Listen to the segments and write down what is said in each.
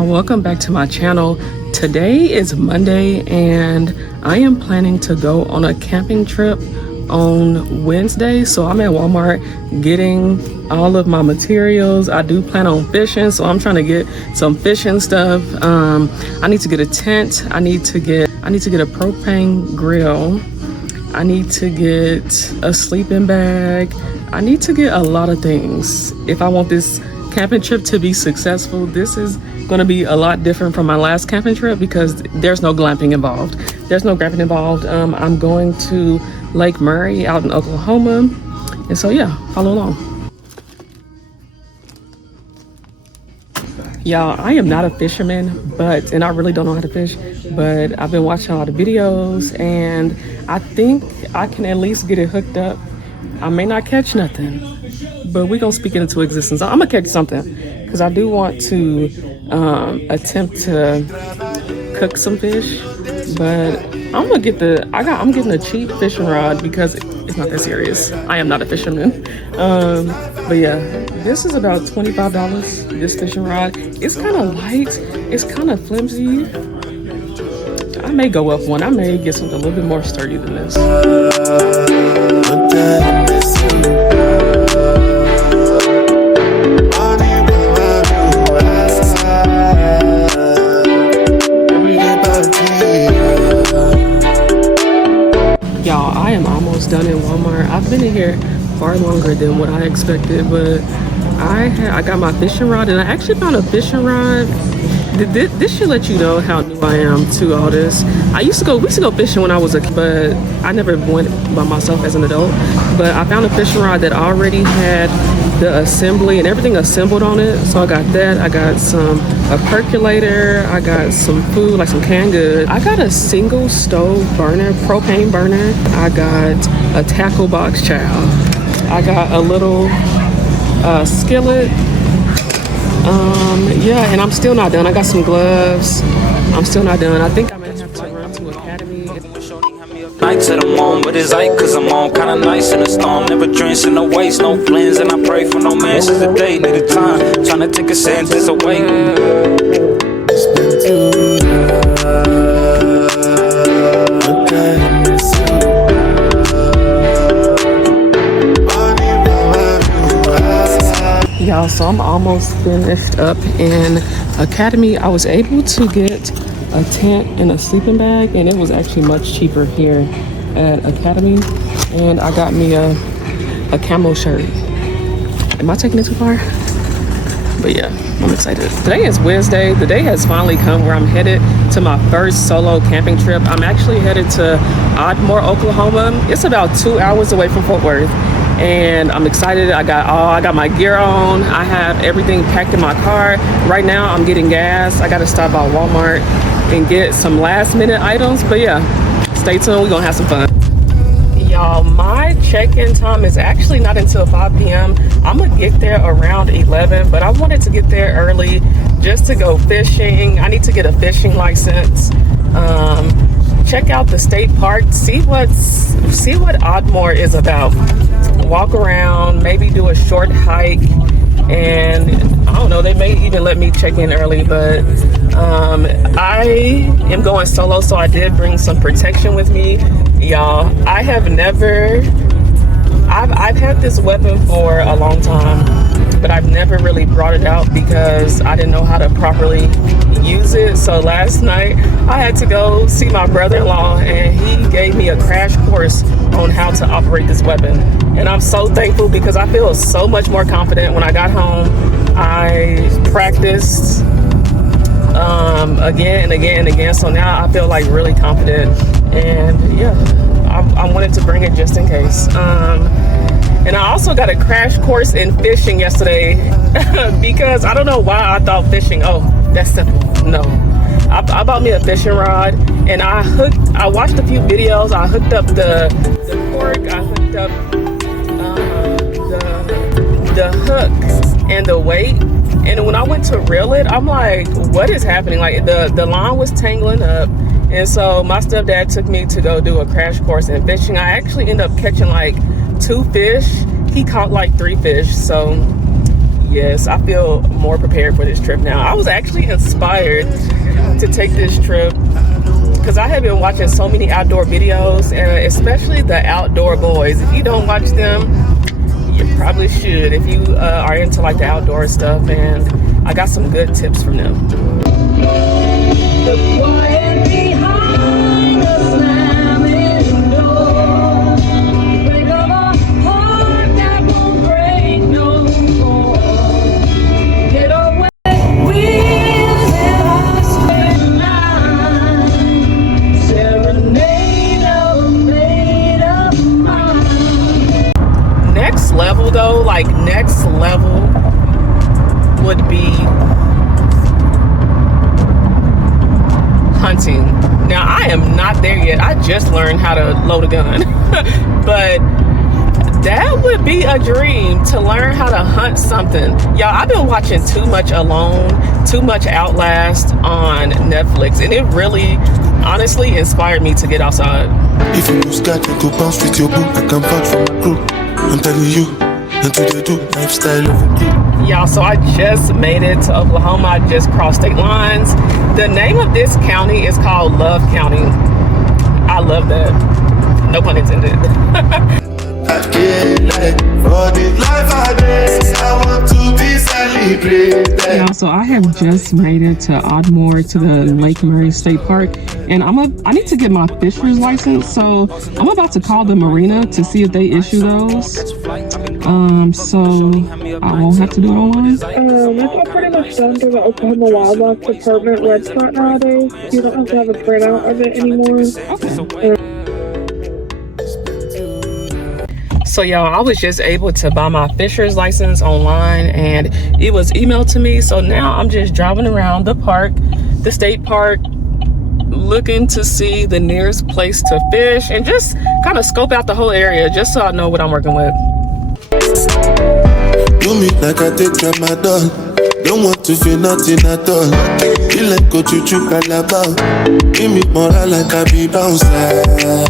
Welcome back to my channel. Today is Monday and I am planning to go on a camping trip on Wednesday. So I'm at Walmart getting all of my materials. I do plan on fishing, so I'm trying to get some fishing stuff. I need to get a tent. I need to get a propane grill. I need to get a sleeping bag. I need to get a lot of things if I want this camping trip to be successful. This is going to be a lot different from my last camping trip because there's no glamping involved. I'm going to Lake Murray out in Oklahoma, and so yeah, follow along. Y'all, I am not a fisherman, and I really don't know how to fish, but I've been watching all the videos and I think I can at least get it hooked up. I may not catch nothing, but we're gonna speak it into existence. I'm gonna catch something because I do want to attempt to cook some fish, but I'm getting a cheap fishing rod because it's not that serious. I am not a fisherman. But yeah, this is about $25, this fishing rod. It's kind of light, it's kind of flimsy. I may go up one. I may get something a little bit more sturdy than this. Y'all, I am almost done in Walmart. I've been in here far longer than what I expected, but I got my fishing rod, and I actually found a fishing rod. This should let you know how new I am to all this. We used to go fishing when I was a kid, but I never went by myself as an adult. But I found a fishing rod that already had the assembly and everything assembled on it. So I got that. I got a percolator. I got some food, like some canned goods. I got a single stove burner, propane burner. I got a tackle box chow. I got a little skillet. Yeah, and I'm still not done. I got some gloves. I'm still not done. I think I may have to run to Academy. Nights that I'm on, but it's like cause I'm on kinda nice in the storm, never drinks in the waste, no plans, and I pray for no man since the day, need a time, tryna take a sentence away. Y'all, so I'm almost finished up in Academy. I was able to get a tent and a sleeping bag, and it was actually much cheaper here at Academy. And I got me a camo shirt. Am I taking it too far? But yeah, I'm excited. Today is Wednesday. The day has finally come where I'm headed to my first solo camping trip. I'm actually headed to Ardmore, Oklahoma. It's about 2 hours away from Fort Worth. And I'm excited. I got my gear on. I have everything packed in my car. Right now I'm getting gas. I gotta stop by Walmart and get some last minute items. But yeah, stay tuned, we're gonna have some fun. Y'all, my check-in time is actually not until 5 p.m. I'm gonna get there around 11, but I wanted to get there early just to go fishing. I need to get a fishing license. Check out the state park, see what Ardmore is about. Walk around, maybe do a short hike, and I don't know, they may even let me check in early, but I am going solo, so I did bring some protection with me. Y'all, I've had this weapon for a long time, but I've never really brought it out because I didn't know how to properly use it. So last night I had to go see my brother-in-law, and he gave me a crash course on how to operate this weapon. And I'm so thankful because I feel so much more confident. When I got home, I practiced again and again and again. So now I feel like really confident, and yeah, I wanted to bring it just in case. And I also got a crash course in fishing yesterday because I don't know why I thought fishing, oh, that's simple. No, I bought me a fishing rod, and I watched a few videos. I hooked up the cork, I hooked up the hook and the weight, and when I went to reel it, I'm like, what is happening? Like the line was tangling up. And so my stepdad took me to go do a crash course in fishing. I actually ended up catching like 2 fish. He caught like 3 fish. So yes, I feel more prepared for this trip now. I was actually inspired to take this trip because I have been watching so many outdoor videos, and especially the Outdoor Boys. If you don't watch them, you probably should if you are into like the outdoor stuff, and I got some good tips from them. Next level though, like next level would be hunting. Now I am not there yet. I just learned how to load a gun. But that would be a dream, to learn how to hunt something. Y'all, I've been watching too much Alone, too much Outlast on Netflix, and it really honestly inspired me to get outside. If you lose God, you go bounce with your boo. I come out from my crew. I'm telling you, until they do lifestyle of a crew. Y'all, so I just made it to Oklahoma. I just crossed state lines. The name of this county is called Love County. I love that. No pun intended. I can't let for the life I live. I want to be celebrated. Yeah, so I have just made it to Ardmore, to the Lake Murray State Park, and I need to get my fisher's license. So I'm about to call the marina to see if they issue those. So I won't have to do it online. It's all pretty much done through the Oklahoma Wildlife Department website nowadays. You don't have to have a printout of it anymore. Okay. So y'all, I was just able to buy my fisher's license online, and it was emailed to me. So now I'm just driving around the park, the state park, looking to see the nearest place to fish and just kind of scope out the whole area just so I know what I'm working with. Do me like I take care my dog. Don't want to feel nothing at all. Feel like go to Chukalaba. Give me moral like I be bouncer.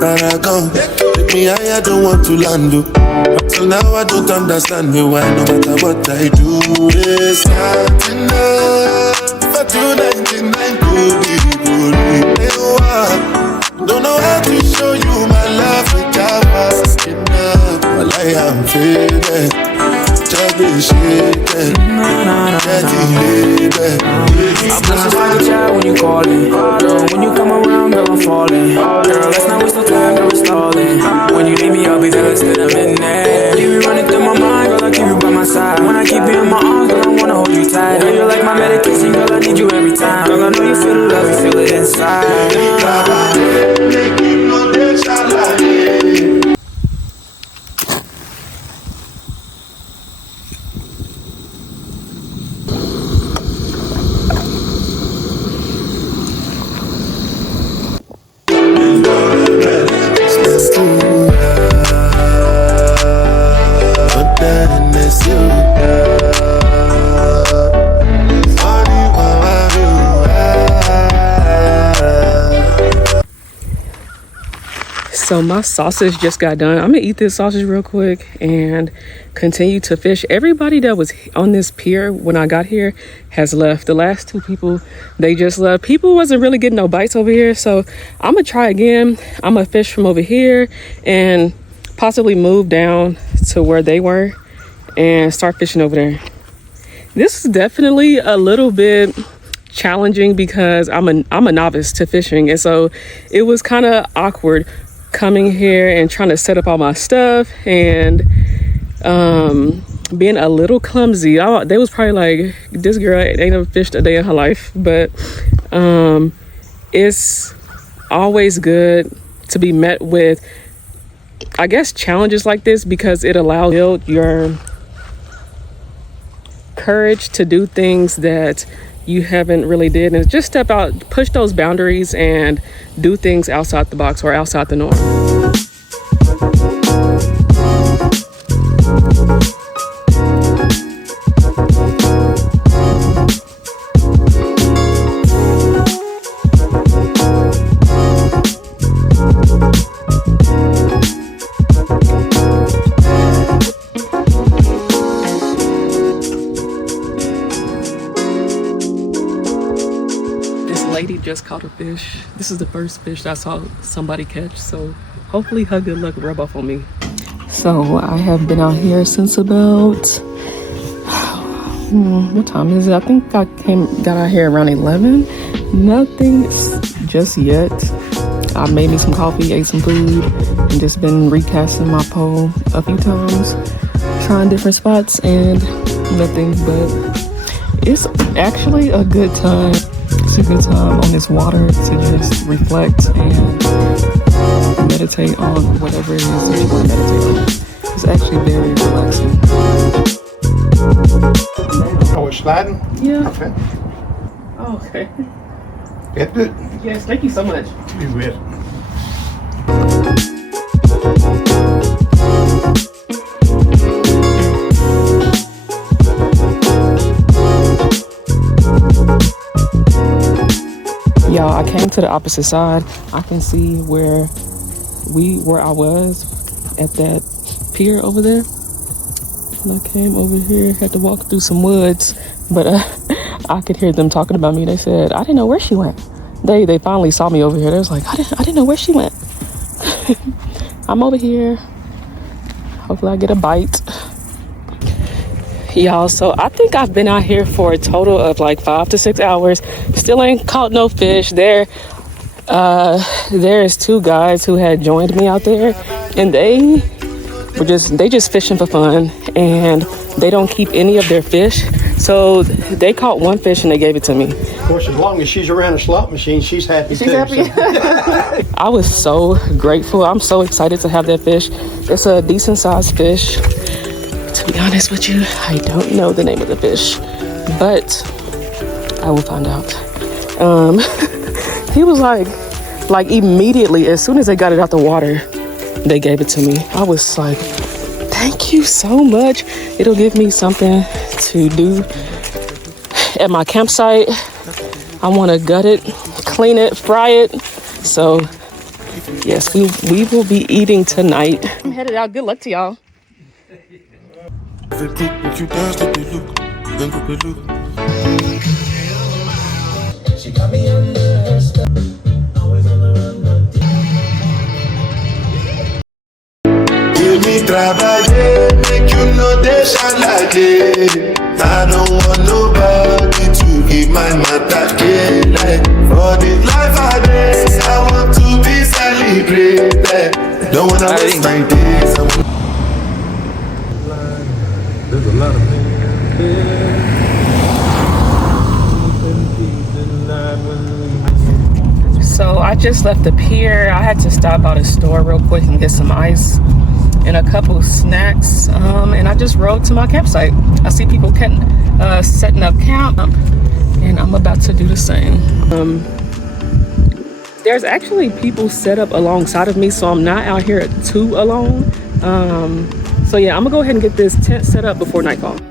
Paragon. Take me higher, don't want to land. Up till now I don't understand me why no matter what I do. It's not enough. For 299 could be good. Don't know how to show you my love without enough. Well, I am feeling. Just be shaking. I'm just like a child when you callin'. Girl, when you come around, girl, I'm falling. Girl, let's not waste no time, girl, we're stalling. When you leave me, I'll be there instead of in there. You be running through my mind, girl, I keep you by my side. When I keep you in my arms, girl, I wanna hold you tight. Girl, you're like my medication, girl, I need you every time. Girl, I know you feel the love, you feel it inside. So my sausage just got done. I'm gonna eat this sausage real quick and continue to fish. Everybody that was on this pier when I got here has left. The last two people, they just left. People wasn't really getting no bites over here, so I'm gonna try again. I'm gonna fish from over here and possibly move down to where they were and start fishing over there. This is definitely a little bit challenging because I'm a novice to fishing, and so it was kind of awkward coming here and trying to set up all my stuff and being a little clumsy. They was probably like, this girl ain't never fished a day in her life. But it's always good to be met with, I guess, challenges like this, because it allows you to build your courage to do things that you haven't really did, and just step out, push those boundaries and do things outside the box or outside the norm. lady just caught a fish. This is the first fish that I saw somebody catch, so hopefully her good luck rub off on me. So I have been out here since about what time is it? I think I got out here around 11. Nothing just yet. I made me some coffee, ate some food, and just been recasting my pole a few times, trying different spots, and nothing. But it's actually a good time. It's a good time on this water to just reflect and meditate on whatever it is that you want to meditate on. It's actually very relaxing. Oh, we're sliding? Yeah. Okay. Oh, okay. Get it? Yes, thank you so much. You will. Y'all, I came to the opposite side. I can see where I was at that pier over there. And I came over here, had to walk through some woods, but I could hear them talking about me. They said, I didn't know where she went. They finally saw me over here. They was like, I didn't know where she went. I'm over here. Hopefully I get a bite. Y'all, so I think I've been out here for a total of like 5 to 6 hours. Still ain't caught no fish. There's 2 guys who had joined me out there, and they just fishing for fun, and they don't keep any of their fish. So they caught 1 fish and they gave it to me. Of course, as long as she's around a slot machine, she's happy She's too. happy. So. I was so grateful. I'm so excited to have that fish. It's a decent sized fish. To be honest with you, I don't know the name of the fish, but I will find out. He was like immediately, as soon as they got it out the water, they gave it to me. I was like, thank you so much. It'll give me something to do at my campsite. I want to gut it, clean it, fry it. So yes, we will be eating tonight. I'm headed out. Good luck to y'all. She got me under her spell. Always on the run, but give me travailler, make you know they shine like it. I don't want nobody to give my matter like. For the life I live, I want to be celebrated. Don't wanna waste my days. There's a lot of things there. So I just left the pier. I had to stop by the store real quick and get some ice and a couple snacks. And I just rode to my campsite. I see people setting up camp, and I'm about to do the same. There's actually people set up alongside of me, so I'm not out here too alone. So yeah, I'm gonna go ahead and get this tent set up before nightfall. Do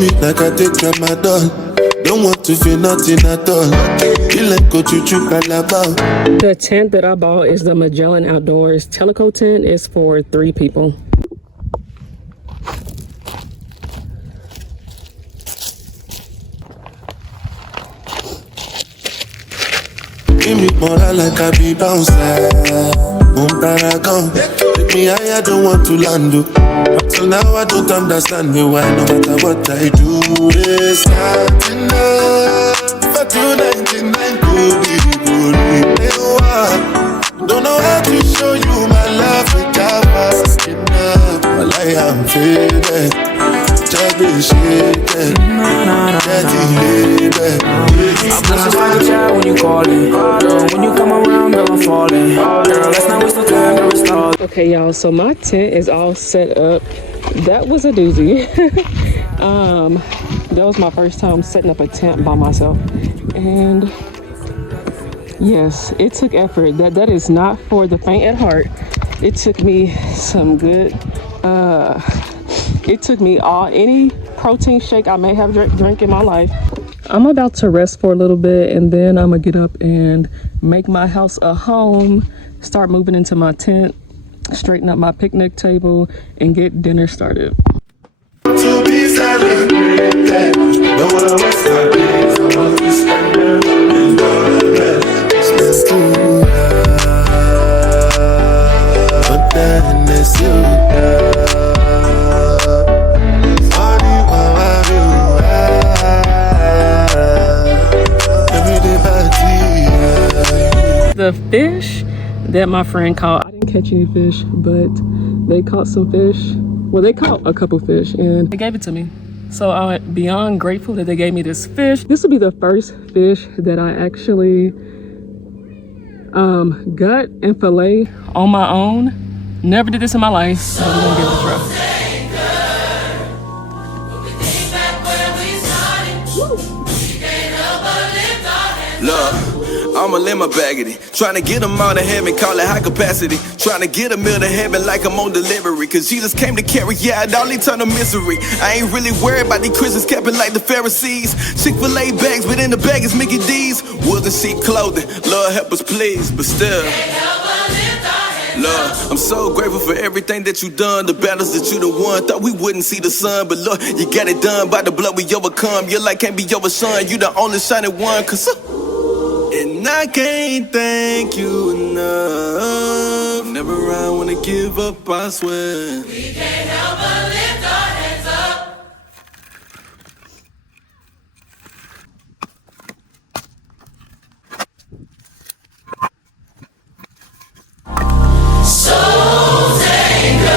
me like I take care my doll. Don't want to feel nothing at all. You like go chuchu kalabao. The tent that I bought is the Magellan Outdoors Teleco tent. It's for 3 people. Give me moral like I be bouncer. Paragon. Take me higher, don't want to land. Till now I don't understand me why no matter what I do, it's not enough. For 299 could be good. Don't know how to show you my love without enough. Well, I am feeling. I'm just like a child when you calling. Girl, when you come around, girl, I'm falling. Girl, let's not waste no time, girl, it's all. Okay, y'all, so my tent is all set up. That was a doozy. That was my first time setting up a tent by myself. And yes, it took effort. That is not for the faint at heart. It took me some good, it took me any protein shake I may have drank in my life. I'm about to rest for a little bit, and then I'm gonna get up and make my house a home, start moving into my tent. straighten up my picnic table, and get dinner started. To be celebrated. Don't wanna waste our days. I want to spend them in the Let's do but then it's you. The fish that my friend caught, I didn't catch any fish, but they caught some fish. Well, they caught a couple fish and they gave it to me. So I'm beyond grateful that they gave me this fish. This will be the first fish that I actually gut and fillet on my own. Never did this in my life, so we're gonna give it a try. Look, I'ma let my baggity. Tryna get them out of heaven, call it high capacity. Tryna get a meal to heaven like I'm on delivery. Cause Jesus came to carry out all eternal misery. I ain't really worried about these Christians capping like the Pharisees. Chick-fil-A bags, but in the bag is Mickey D's. Wolves and sheep clothing, Lord help us please. But still, Lord, I'm so grateful for everything that you done. The battles that you done won. Thought we wouldn't see the sun, but Lord, you got it done. By the blood we overcome. Your light can't be overshone. You the only shining one. Cause and I can't thank you enough. Never I wanna give up, I swear. We can't help but lift our hands up. Souls anchored.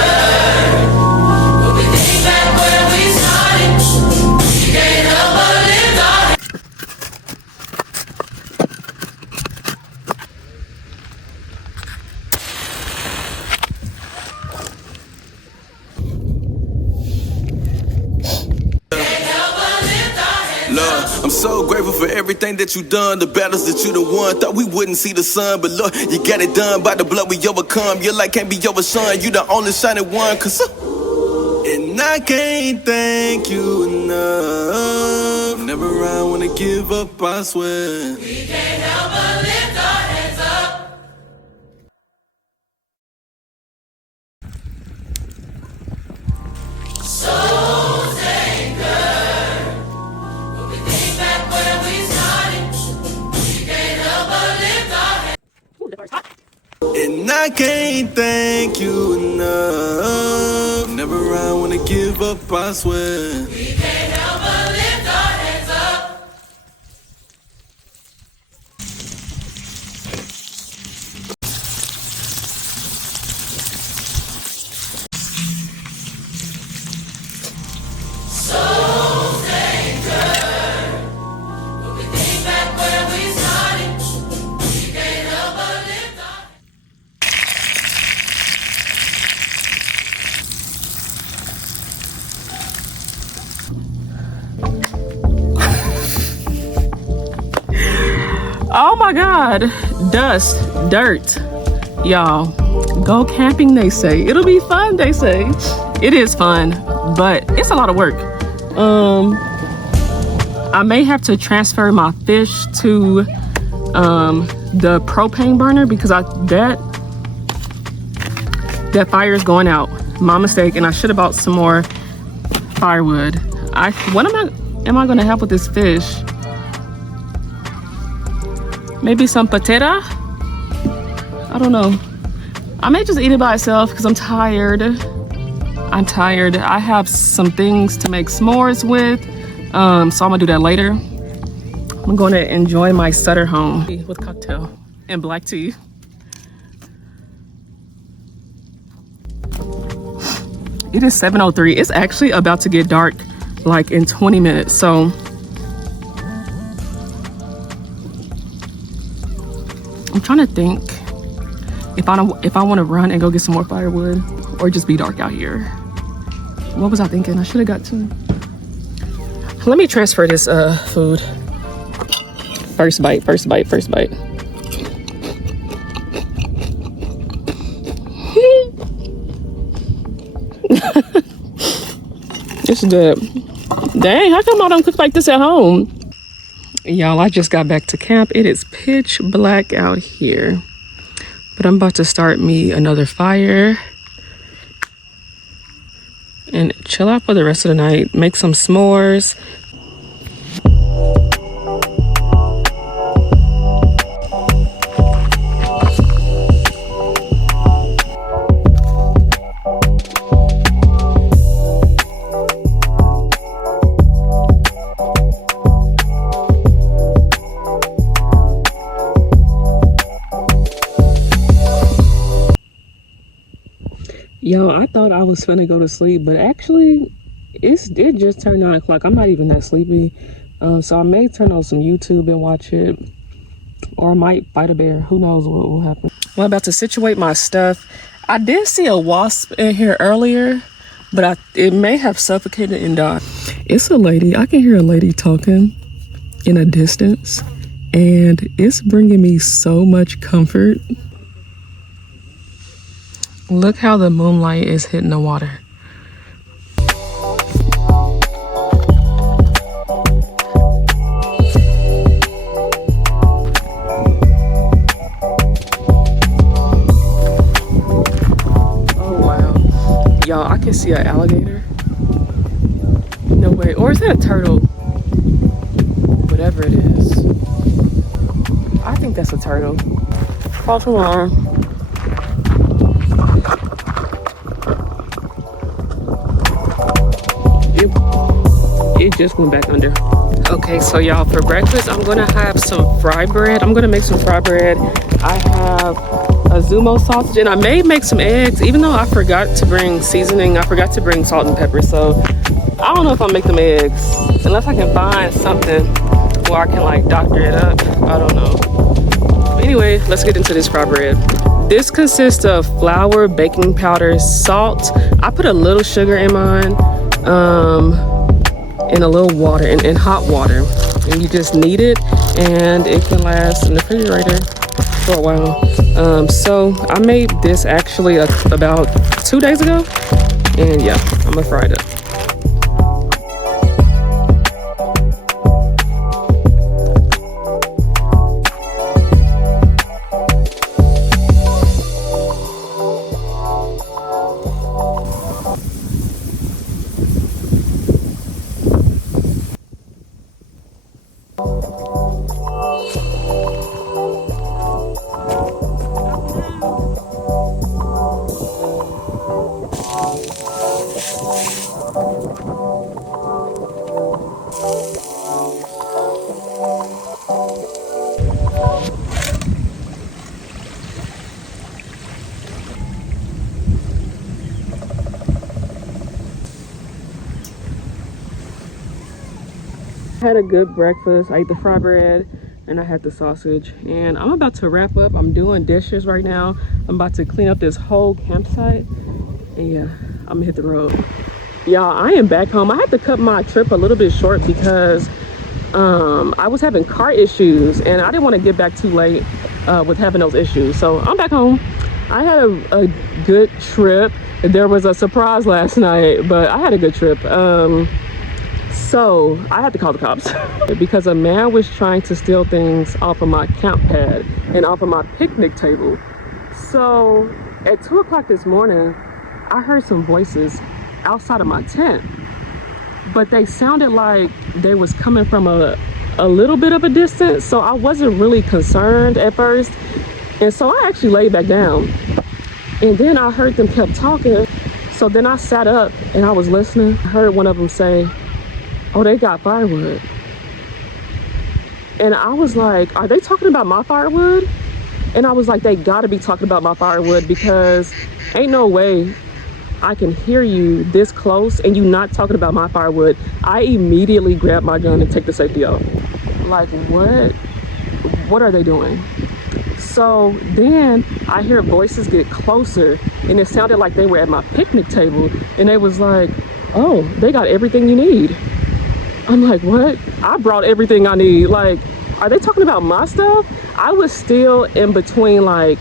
When we think back where we started, we can't help but lift our hands up. Lord, I'm so grateful for everything that you done. The battles that you done won. Thought we wouldn't see the sun, but Lord, you got it done. By the blood we overcome. Your light can't be overshone. You the only shining one. Cause and I can't thank you enough. Never I wanna give up, I swear. We can't help but lift our hands up. Souls anchored. When we think back where we started, we can't help but lift our hands. And I can't thank you enough. Never I wanna give up, I swear. We can't help but lift our hands up. Souls anchored. When we think back where we started, we can't help but lift our Oh my God, dust, dirt. Y'all, go camping, they say. It'll be fun, they say. It is fun, but it's a lot of work. I may have to transfer my fish to the propane burner because that fire is going out. My mistake, and I should have bought some more firewood. What am I gonna have with this fish? Maybe some patera? I don't know. I may just eat it by itself because I'm tired. I have some things to make s'mores with, so I'm gonna do that later. I'm gonna enjoy my Sutter home with cocktail and black tea. It is 7:03. It's actually about to get dark like in 20 minutes, so I'm trying to think if I want to run and go get some more firewood or just be dark out here. What was I thinking? I should have got two. Let me transfer this food. First bite. It's good. Dang, how come I don't cook like this at home? Y'all, I just got back to camp. It is pitch black out here, but I'm about to start me another fire and chill out for the rest of the night. Make some s'mores. Yo, I thought I was finna go to sleep, but actually, it just turned 9 o'clock. I'm not even that sleepy, so I may turn on some YouTube and watch it, or I might fight a bear. Who knows what will happen? Well, I'm about to situate my stuff. I did see a wasp in here earlier, but it may have suffocated and died. It's a lady. I can hear a lady talking in a distance, and it's bringing me so much comfort. Look how the moonlight is hitting the water. Oh wow. Y'all, I can see an alligator. No way. Or is that a turtle? Whatever it is. I think that's a turtle. False alarm. It just went back under. Okay, so y'all, for breakfast, I'm gonna have some fry bread. I'm gonna make some fry bread. I have a Zumo sausage, and I may make some eggs, even though I forgot to bring seasoning. I forgot to bring salt and pepper, so I don't know if I'll make them eggs, unless I can find something where I can like doctor it up. I don't know. But anyway, let's get into this fry bread. This consists of flour, baking powder, salt. I put a little sugar in mine, and a little water, and hot water, and you just knead it, and it can last in the refrigerator for a while. So I made this actually about 2 days ago, and yeah, I'm gonna fry it up. I had a good breakfast. I ate the fry bread and I had the sausage, and I'm about to wrap up. I'm doing dishes right now. I'm about to clean up this whole campsite, and yeah, I'm gonna hit the road. Y'all, I am back home. I had to cut my trip a little bit short because I was having car issues, and I didn't want to get back too late with having those issues. So I'm back home. I had a good trip. There was a surprise last night, but I had a good trip. So I had to call the cops because a man was trying to steal things off of my camp pad and off of my picnic table. So at 2 o'clock this morning, I heard some voices outside of my tent, but they sounded like they was coming from a little bit of a distance. So I wasn't really concerned at first. And so I actually laid back down, and then I heard them kept talking. So then I sat up and I was listening. I heard one of them say, "Oh, they got firewood." And I was like, are they talking about my firewood? And I was like, they gotta be talking about my firewood, because ain't no way I can hear you this close and you not talking about my firewood. I immediately grabbed my gun and take the safety off. Like, what are they doing? So then I hear voices get closer, and it sounded like they were at my picnic table, and they was like, "Oh, they got everything you need." I'm like, what? I brought everything I need. Like, are they talking about my stuff? I was still in between, like,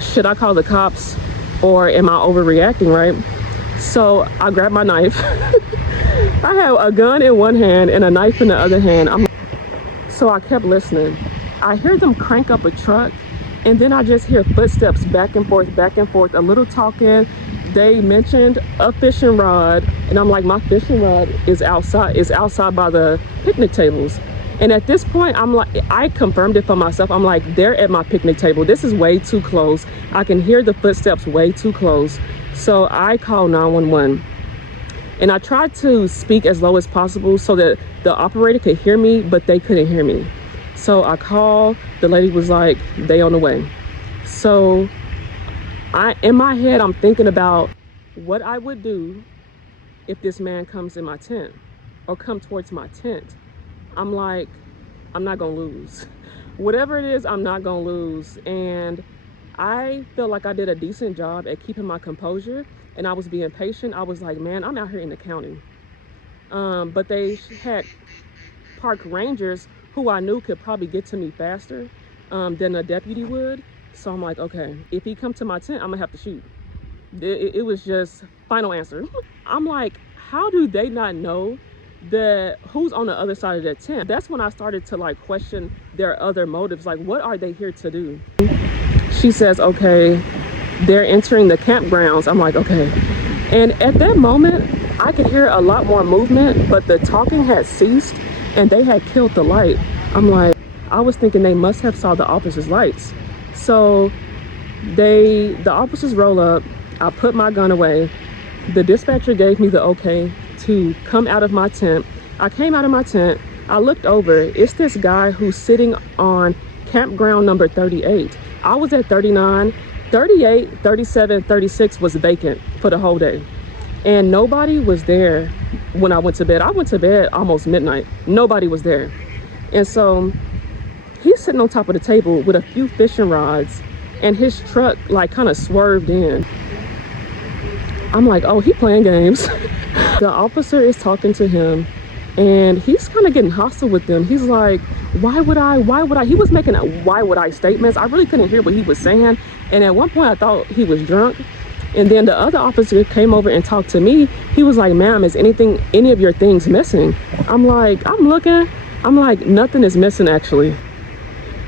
should I call the cops or am I overreacting, right? So I grabbed my knife. I have a gun in one hand and a knife in the other hand. So I kept listening. I hear them crank up a truck, and then I just hear footsteps back and forth, a little talking. they mentioned a fishing rod, and I'm like, my fishing rod is outside by the picnic tables. And at this point, I'm like, I confirmed it for myself. I'm like, they're at my picnic table. This is way too close. I can hear the footsteps way too close. So I called 911. And I tried to speak as low as possible so that the operator could hear me, but they couldn't hear me. So I called, the lady was like, they on the way. So in my head, I'm thinking about what I would do if this man comes in my tent or come towards my tent. I'm like, I'm not gonna lose. Whatever it is, I'm not gonna lose. And I feel like I did a decent job at keeping my composure, and I was being patient. I was like, man, I'm out here in the county. But they had park rangers who I knew could probably get to me faster than a deputy would. So I'm like, okay, if he come to my tent, I'm gonna have to shoot. It was just final answer. I'm like, how do they not know that who's on the other side of that tent? That's when I started to like question their other motives. Like, what are they here to do? She says, okay, they're entering the campgrounds. I'm like, okay. And at that moment, I could hear a lot more movement, but the talking had ceased and they had killed the light. I'm like, I was thinking they must have saw the officers' lights. So the officers roll up. I put my gun away. The dispatcher gave me the okay to come out of my tent. I came out of my tent. I looked over. It's this guy who's sitting on campground number 38. I was at 39. 38, 37, 36 was vacant for the whole day. And nobody was there when I went to bed. I went to bed almost midnight. Nobody was there. And so he's sitting on top of the table with a few fishing rods, and his truck like kind of swerved in. I'm like, oh, he playing games. The officer is talking to him, and he's kind of getting hostile with them. He's like, why would I? He was making why would I statements. I really couldn't hear what he was saying. And at one point I thought he was drunk. And then the other officer came over and talked to me. He was like, ma'am, is any of your things missing? I'm like, I'm looking. I'm like, nothing is missing actually.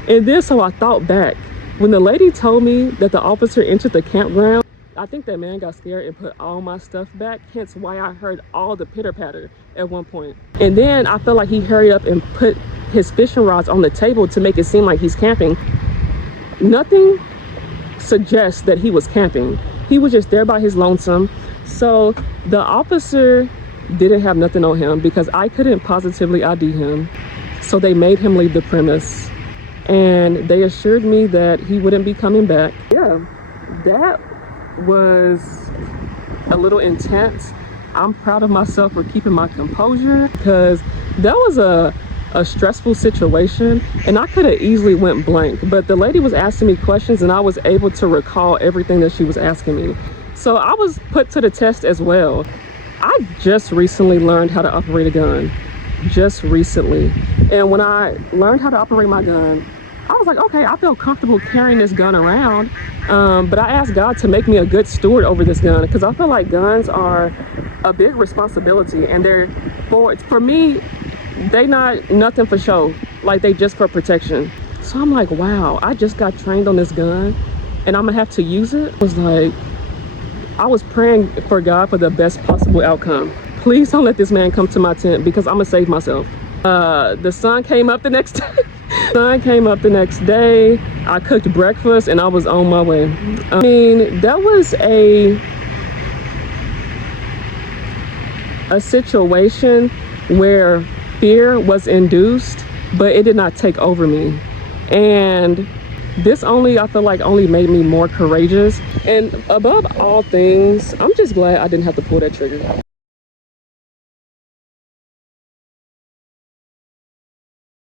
And then so I thought back. When the lady told me that the officer entered the campground, I think that man got scared and put all my stuff back, hence why I heard all the pitter patter at one point. And then I felt like he hurried up and put his fishing rods on the table to make it seem like he's camping. Nothing suggests that he was camping. He was just there by his lonesome. So the officer didn't have nothing on him because I couldn't positively ID him. So they made him leave the premise. And they assured me that he wouldn't be coming back. Yeah, that was a little intense. I'm proud of myself for keeping my composure because that was a stressful situation and I could have easily went blank, but the lady was asking me questions and I was able to recall everything that she was asking me. So I was put to the test as well. I just recently learned how to operate a gun. Just recently. And when I learned how to operate my gun, I was like, okay, I feel comfortable carrying this gun around. But I asked God to make me a good steward over this gun because I feel like guns are a big responsibility and they're for me, they not nothing for show, like they just for protection. So I'm like, wow, I just got trained on this gun and I'm gonna have to use it. I was like, I was praying for God for the best possible outcome. Please don't let this man come to my tent because I'm gonna save myself. The sun came up the next day. I cooked breakfast and I was on my way. I mean, that was a situation where fear was induced, but it did not take over me. And this I feel like only made me more courageous. And above all things, I'm just glad I didn't have to pull that trigger.